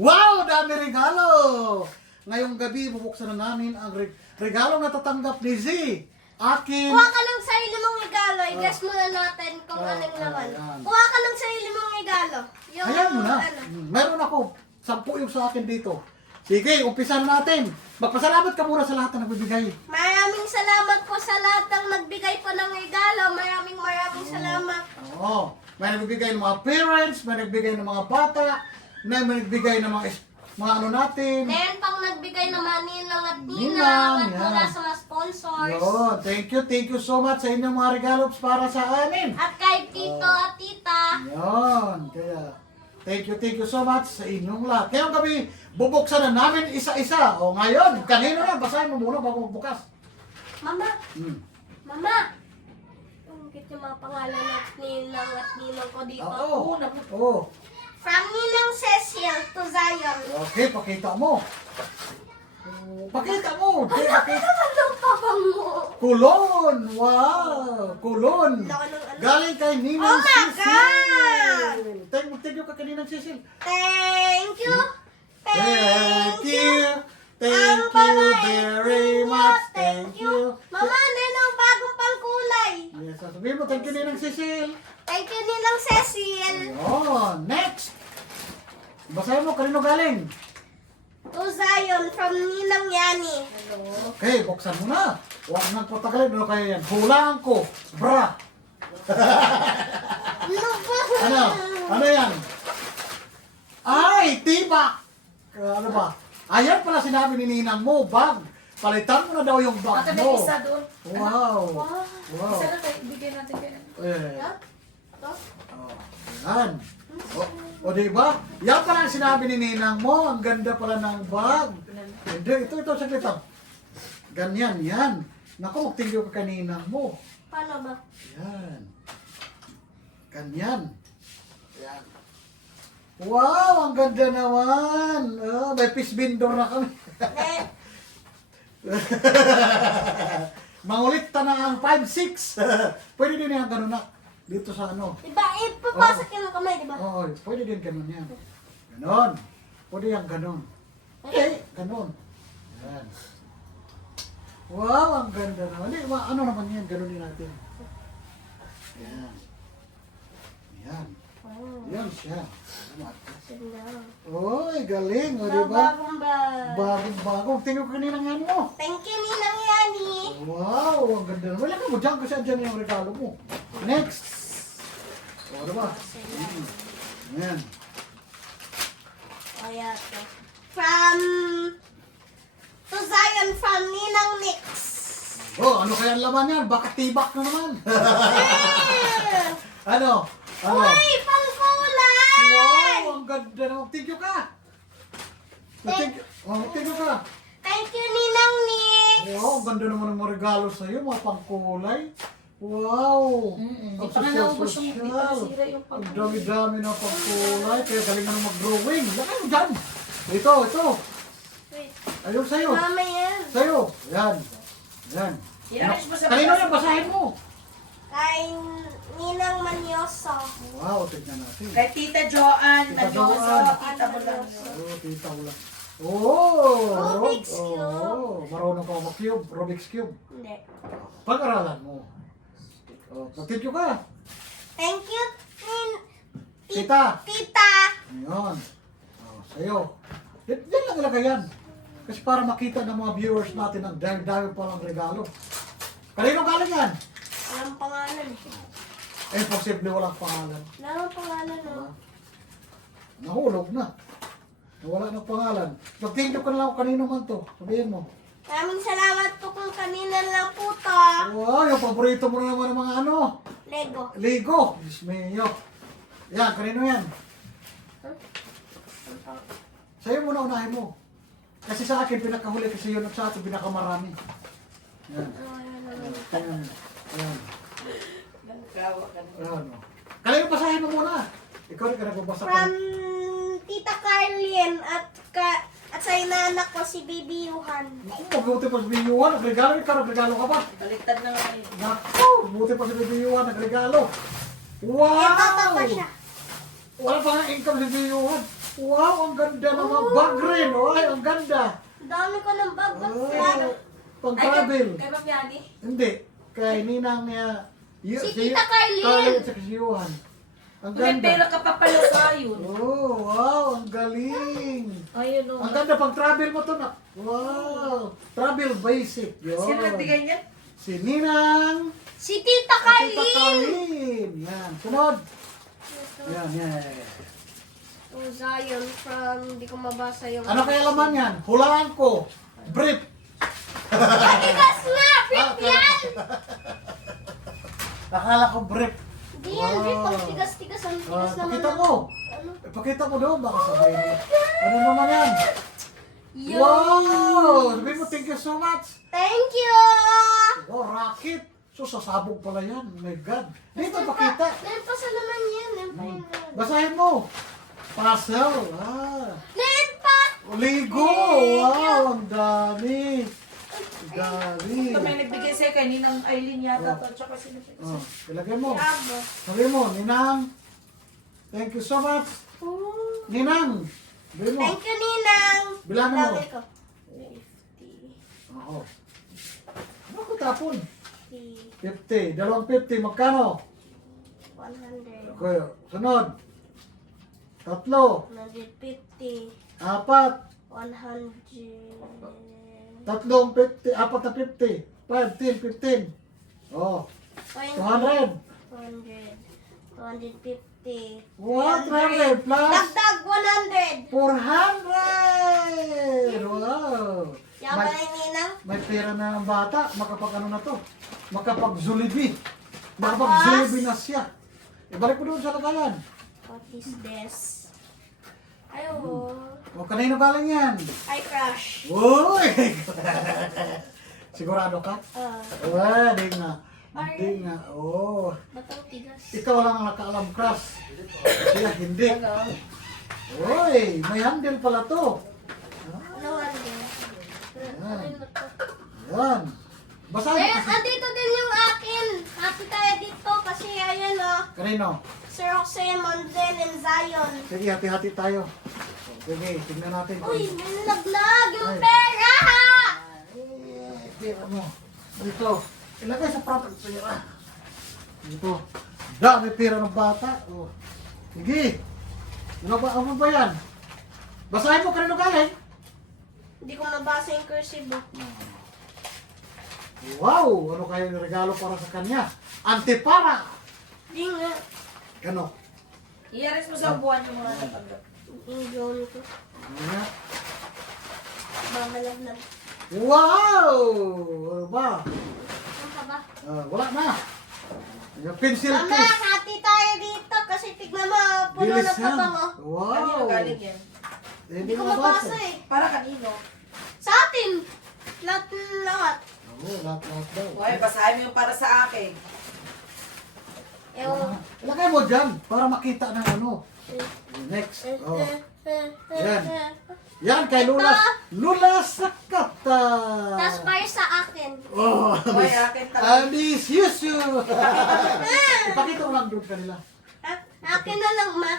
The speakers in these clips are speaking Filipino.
Wow! Dami regalo! Ngayong gabi, bubuksan na namin ang regalo na tatanggap ni Z. Akin. Kuha ka ng sarili mong regalo. I-guess muna natin kung anong laman. Kuha ka ng sarili mong regalo. Yung, Ayan mo na. Ano. Meron ako. 10 yung sa akin dito. Sige, umpisa na natin. Magpasalamat ka muna sa lahat na nagbibigay. Maraming salamat po sa lahat ng nagbigay po ng regalo. Maraming salamat. Oo. May nagbibigay ng mga parents, may nagbigay ng mga bata, may nagbigay ng mga ano natin. Meron pang nagbigay ng mga ninang at Ninang, ninang at yan. mula sa mga sponsors. Yun. Thank you so much sa inyong mga regalo para sa amin. At kay tito at tita. Yun. Kaya, thank you so much sa inyong lahat. Ngayong gabi, bubuksan na namin isa-isa. O ngayon, kanino na, basahin mo muna bago magbukas. Mama, Hmm. mama. Ungkit yung mga pangalan at ninang ko dito. Oo. Oo. From Ninang Cecil to Zion. Okay, pakita mo. Pakita mo. Okay, pakita. Ano pa ba mo? Kulon! Wow! Kulon! Laki ng ano? Galing kay Ninang Oh my Cecil! Thank you ka kay Ninang Cecil. Thank you. Thank you! Thank Ang you bait very mo. much! Thank you. Mama, ano yung bagong pangkulay? Yes, sasabihin mo, thank you Ninang Cecil. Thank you, Ninang Cecil. Ayun, next! Basahin mo, kanino galing? To Zion from Ninang Yani. Okay, buksan mo na. Huwag nang patagalin. Ano kaya yan? Hulaan ko. Bra! Ano? Ano yan? Ay, tibak! Ano ba? Ayan pala sinabi ni Ninang mo, bag. Palitan mo na daw yung bag Ate, may mo. isa doon. Wow. Wow. Wow. Isa na tayo, bigyan natin kayo. Eh. Huh? Ito? Oh, yan. O diba? Yan pala ang sinabi ni Ninang mo. Ang ganda pala ng bag. Hindi, ito, saglit lang. Ganyan, yan. Naku, magtingyo ka kay Ninang mo. Paano ba? Yan. Ganyan. Yan. Wow, ang ganda naman. Oh, may fish vendor na kami. Eh, Mangulit ta na ang 5-6. Pwede din yan ganun na. Dito sa ano. diba, ipapasok yung kamay, diba? Oo, pwede din ganun yan. Ganon. Pwede yan ganun. Okay, ganun. Yan. Wow, ang ganda naman. Ano naman yan? Ganunin natin. Yan. Yan. Oh, Yan siya. ganda. Oy, galing. O, Mga diba? bagong bag. Bagong-bagong. Tingnan ko kanina nga mo. Thank you, Ninang Yani. Wow, ang ganda naman. Wala ka mo dyan kasi andyan yung regalo mo. Next. O, diba? Yan. Oh, yeah. Okay. From to Zion from Ninang Nix. Oh, ano kaya ang laman yan? Baka tibak na naman. Eh! Ano? Ano? Uy, pangkulay! Wow, ang ganda naman. Thank you ka. Thank you ka. Thank you, Ninang Nix. Wow, ang ganda naman ng mga regalo sa'yo, mga pangkulay. Wow! Hindi Ang pa nga naubos yung social. nasira yung Ang pag- dami-dami ng pangkulay. Kaya galing na mag-drawing. Lagay mo dyan. Ito. Wait, Ayun sa'yo. mama yan. Sa'yo. Yan. Yan. I-arrange mo sa Kanino batas. yan? Basahin mo. Kay Ninang Manyoso. Wow, tignan natin. Kay Tita Joanne, Tita Manyoso, Joanne. Tita Bulan. Oh, tita ko lang. Oh! Rubik's Cube. Oh, marunong ka mag-cube. Rubik's Cube. Hindi. Pag-aralan mo. Oh, thank you ka. Thank you, Tita. Tita. Ayan. Oh, sa'yo. Yan lang ilagay yan. Kasi para makita ng mga viewers natin ang dami-dami palang regalo. Kanino galing yan? Walang pangalan. Imposible walang pangalan. Walang pangalan, no? Nahulog na. Nawala ng pangalan. Mag-thank you ka na lang kung kanino man to. Sabihin mo. Maraming salamat po kung kanina lang po to. Wow, yung paborito mo na naman ng mga ano. Lego. Lego. Diyos mío. Yan, kanino yan? Sa'yo muna unahin mo. Kasi sa akin, pinakahuli kasi yun at sa atin, pinakamarami. Yan. Ayan. Ayan. Nagkawa ka na. Ayan. Kanino basahin mo muna? Ikaw rin ka nagbabasa ka. From Tita Carlin at sa inanak ko si Bibi Yuhan. Naku, mabuti pa si Biyuhan. Nagregalo ka, nagregalo ka ba? Baliktad na nga yun. Naku, mabuti pa si Biyuhan, nagregalo. Wow! Eh, bata pa siya. Wala pa nga income si Biyuhan. Wow, ang ganda ng mga bag rin. Ay, ang ganda. Dami ko ng bag. Oh, pang-travel. Kay Ma'am Yani. Hindi. Kay Ninang niya. Si Tita Carlin. Carlin at saka si Johan. Ang May pera ganda. ka pa pala sa yun. Oh, wow, ang galing. Ayun o. Ang ganda pang travel mo to na. Wow. Travel basic. Yun. Sino nagbigay niya? Si Ninang. Si Tita Tita Carlin. Carlin. Yan. Sunod. Yan, yan. Oh, Zion from, hindi ko mabasa yung... Ano kaya laman yan? Hulaan ko. Brief. Tigas nga! Brief yan! Akala ko brief. Hindi yan, Wow. brief. Ang tigas-tigas. Ang tigas naman. Pakita mo. Ano? Pakita mo doon. Baka sabihin mo. Ano naman yan? Yo! Wow! Sabihin mo, thank you so much. Thank you! Oh, rocket. So, sasabog pala yan. My God. Dito, pakita. Meron pa sa laman yan. Meron pa yun. Basahin mo. Parcel. Ah. Meron pa! Ligo. Wow, ang dami. Ang dami. Ito may nagbigay sa'yo kay Ninang Aileen yata to. Tsaka sino Oh, ilagay mo. Abo. Sabi mo, Ninang. Thank you so much. Ninang. Sabi mo. Thank you, Ninang. Bilangin mo. Bilangin ko. 50. Oo. Ano ko tapon? 50. 50. Dalawang 50. Magkano? 100. Okay. Sunod. Tatlo. 150. Apat. 100. Tatlong 50. Apat na 50. 5, 10, 15. Oh. 200. 200. 250. 100 plus Dagdag 100. 400. Wow. Yaman May, ni Ninang. may pera na ang bata. Makapag ano na to. Makapag-Jollibee. Makapag-Jollibee na siya. Ibalik mo doon sa lagayan. What is this? Ayo. O, kanino galing yan? I crush. Uy! Sigurado ka? Di nga. Di nga. Oh. Batang tigas. Ikaw lang ang nakaalam, Crush. Siya hindi. Uy, may handle pala to. Ano handle? Ano to? Yan. Basahin Eh, mo kasi. andito din yung akin. Happy tayo dito kasi ayan o. Kanino? Sir Jose Monzen and Zion. Sige, hati-hati tayo. Sige, tignan natin. Uy, may nalaglag yung Ay. pera! Ay, pera mo. Dito. Ilagay sa product pera. Dito. Dami pera ng bata. Oh. Sige. Ano ba yan? Basahin mo kanino galing. Hindi ko mabasa yung cursive. Wow! Ano kaya yung regalo para sa kanya? Antipara! Hindi nga. Ano? I-arrest mo sa buwan yung mga natanggap. Yung drone ko. Ano nga? Mamalaglag. Wow! Ano ba? Ano ka ba? Wala na. Yung pencil Mama, case. hati tayo dito kasi tignan mo, puno Bilis na yan. pabango. Kanino Wow! galing yan? Hindi ko mabasa eh. Para kanino? Sa atin! Lahat. Oo, lahat daw. Hoy, basahin mo yung para sa akin. Ewan. Ilagay mo dyan para makita ng ano. Next. Oh. Yan. Yan kay Lula. Lula Sakata. Tapos para sa akin. Oh, Hoy, akin talaga. Anis Yusu. Ipakita mo lang doon kanila. Akin na lang, ma.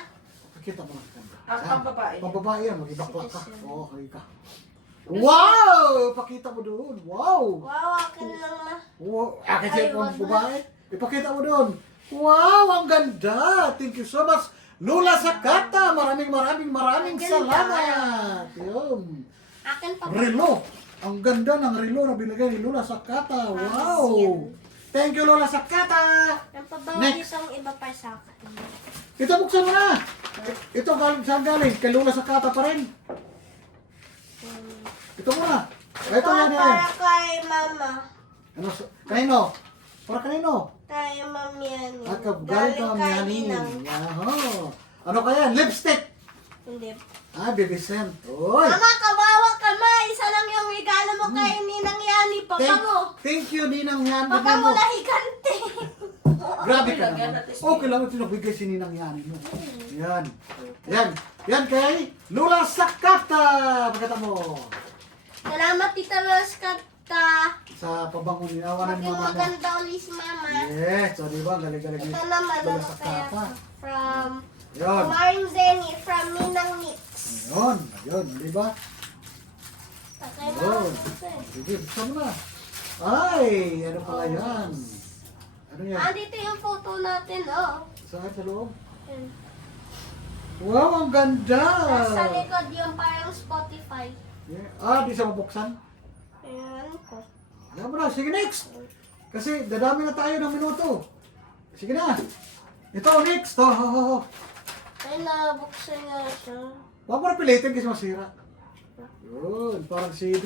Pakita mo lang kanila. Ang pambabae. Pambabae yan, mag-ibakla ka. Oo, okay ka. Wow! Pakita mo doon. Wow! Wow, akin lang, ma. Wow! Akin siya Ay, kung wag na. babae. Ipakita mo doon. Wow! Ang ganda! Thank you so much. Lula Sakata! Maraming Ang ganda. salamat! Yun. Akin pa ba? Relo. Ang ganda ng relo na binigay ni Lula Sakata. Wow! yan. Thank you, Lula Sakata! Ang pabango Next. dito ang iba pa sa akin. Ito, buksan mo na! Ito, saan galing? Kay Lula Sakata pa rin. Ito muna. Ito yan yan. Para kay mama. Ano, kanino? Para kanino? Kay mami yan. At galing ka kay Mianin. Ninang. Yaho. Ano kaya? Lipstick. Hindi. Baby Scent. Uy. Mama, kawawa ka ma. Isa lang yung regalo mo kay Ninang Yani. Pabango. Thank you, Ninang Yan. Pabango na higante. Grabe ka Lagyan naman. natin siya. Okay lang ito nagbigay si Ninang Yan mo. Yan. Yan. Yan kay Lula Sakata. Pagkata mo. Salamat, Tita Roskata. Sa pabango ni awanan Maging mo mama. maganda ulit si mama. Yes. So, di ba? Galing-galing ni Ito naman, Lula ano kaya Sakata. from Yan. Maring Zenny from Ninang Nit. Yun, di ba? Tatay mo. Yun. Sige, buksan mo na. Ay, ano pala yan? Ano yan? Dito yung photo natin, oh. Saan sa loob? Yan. Wow, ang ganda! Sa likod yung parang Spotify. Yeah. Di siya mabuksan? Ayan ko. Alam mo na, sige next! Kasi dadami na tayo ng minuto. Sige na. Ito, next. Oh. Ay, nabuksan nga siya. Huwag mo na pilitin kasi masira. Yun, parang CD.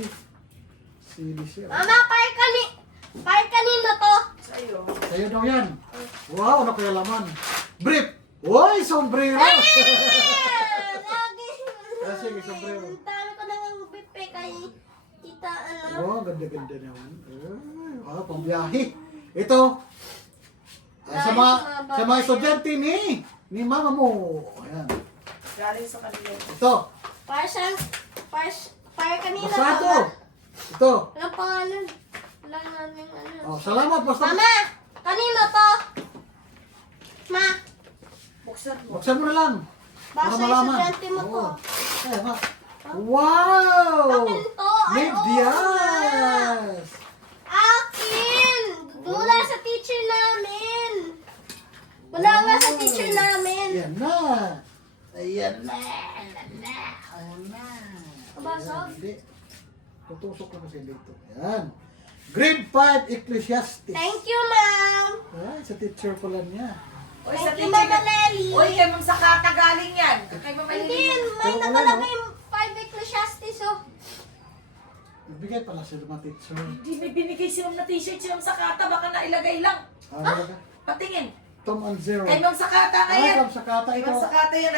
CD siya. Mama, par kanino to? Sa'yo. Sa'yo daw yan. Wow, ano kaya laman? Brief! Uy, sombrero! Lagi! Sige, sombrero. Ang dami ko nang bipe kay tita, ano. Oh, ganda-ganda naman. Pambiyahe. Ito, sa mga estudyante ni mama mo. Ayan. Galing sa kanila. Ito, Par kanino to, basado. ma? Ito. Walang pangalan. Wala namin ano. Oh, salamat, basta. Mama! Kanino to? Ma! Buksan mo. Buksan mo na lang. Para Basta malaman. estudyante mo to. Oo. Kaya nga. Wow! Akin to. Ay, oo nga. Medyas! Akin! Wala sa teacher namin. Wala nga sa teacher namin. Ayan na. Ayan na. Ayan na. Nabasag? Hindi. Tutusok ko kasi dito. Ayan. Grade 5 Ecclesiastes. Thank you, ma'am. Ay, sa teacher pala niya. Uy, sa Thank you, teacher. Mama Lely. Uy, kay Ma'am Sakata galing yan. Kay Ma'am Hindi, Lely. may Pero nakalagay wala, yung 5 Ecclesiastes, oh. Nagbigay pala sila mga teacher. Hindi may binigay si Ma'am na t-shirt si Ma'am Sakata. Baka nailagay lang. Ano ka? Patingin. Tom and Zero. Kay Ma'am Sakata ngayon. Tom sa kata Kay ito. Ma'am Sakata yan.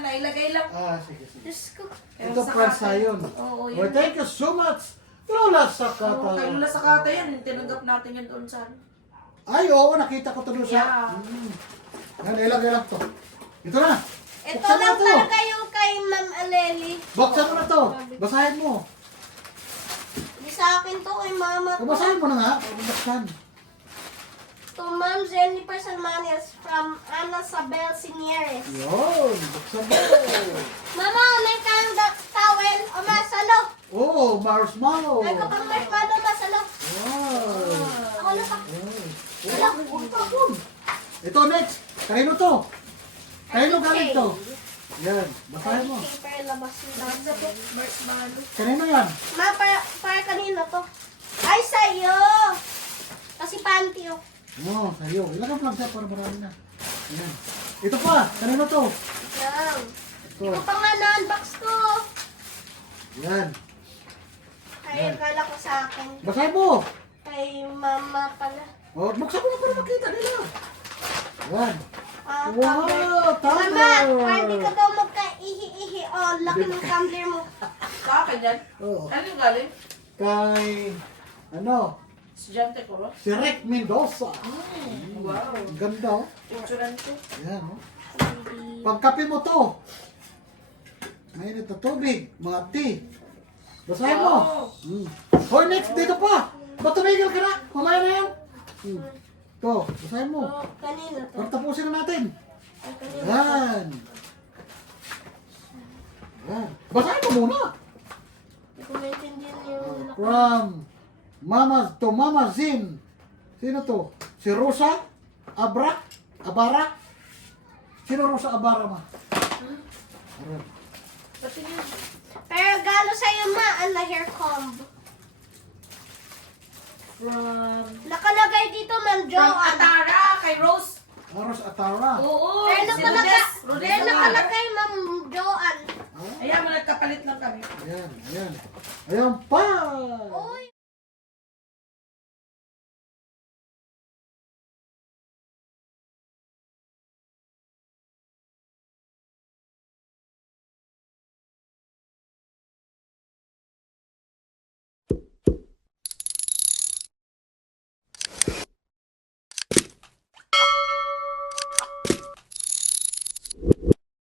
Nailagay lang. Sige, sige. Diyos ko. Kay Ito Ma'am friends Sakata. yun. Oo, Oh, yun. thank you so much. Lola Sakata. Oo, kay Lola Sakata yan. Tinanggap natin yan doon sa ano. Ay, oo, nakita ko to doon sa... Yeah. Yan, ilagay lang to. Ito na. Ito Buksan mo lang na to. talaga yung kay Ma'am Aleli. Buksan mo na to. Basahin mo. Di sa akin to, kay Mama to. Basahin mo na nga. Buksan. To Ma'am Jennifer Salmanes from Ana Sabel Sinieres. Yun. Buksan mo. Mama, may kang towel o masalo. Oh, marshmallow. May kapang marshmallow masalo. Wow. Ako na pa. Wala. Ito next. Kanino to? Kanino galing to? Yan. Basahin mo. Paper labas yung dami. Marshmallow. Kanino yan? Ma, para kanino to? Ay, sa'yo! Kasi panty, oh. Ano, sa'yo. Ilagay mo lang siya para marami na. Yan. Ito pa. Kanino to? Yan. Ito. Ito pa nga na-unbox ko. Yan. Ay, akala ko sa akin. Basahin mo. Kay mama pala. Oh, buksan mo na para makita nila. Yan. Tumbler. Wow, tumbler. Mama, pwede ka daw magka-ihi-ihi. Oh, laki ng tumbler mo. Sa akin yan. Oo. Ano yung galing? Kay, ano, Estudyante ko. si Rick Mendoza. Wow. Ang ganda, oh. Picturean ko. Yan, oh. Pagkape mo to. Mainit na tubig, mga tea. Basahin mo. Wow. Hoy, next, dito pa. Ba't tumigil ka na? Mamaya na yan. To, basahin mo. Oh, kanino to? Para tapusin na natin. Ay, kanino to? Yan. Yan. Basahin mo muna. Hindi ko maintindihan yung laki. From Mama to Mama Zin. Sino to? Si Rosa? Abara? Sino Rosa Abara, ma? Ayan. Patingin. Pero galo sa'yo, ma, ang hair comb. From Nakalagay dito, Ma'am Joanne. Atara kay Rose. Aros Atara. Oo. Pero si Rodes. nakalagay, Ma'am Joanne. Ayan, nagkapalit lang kami. Ayan, ayan. Ayan pa!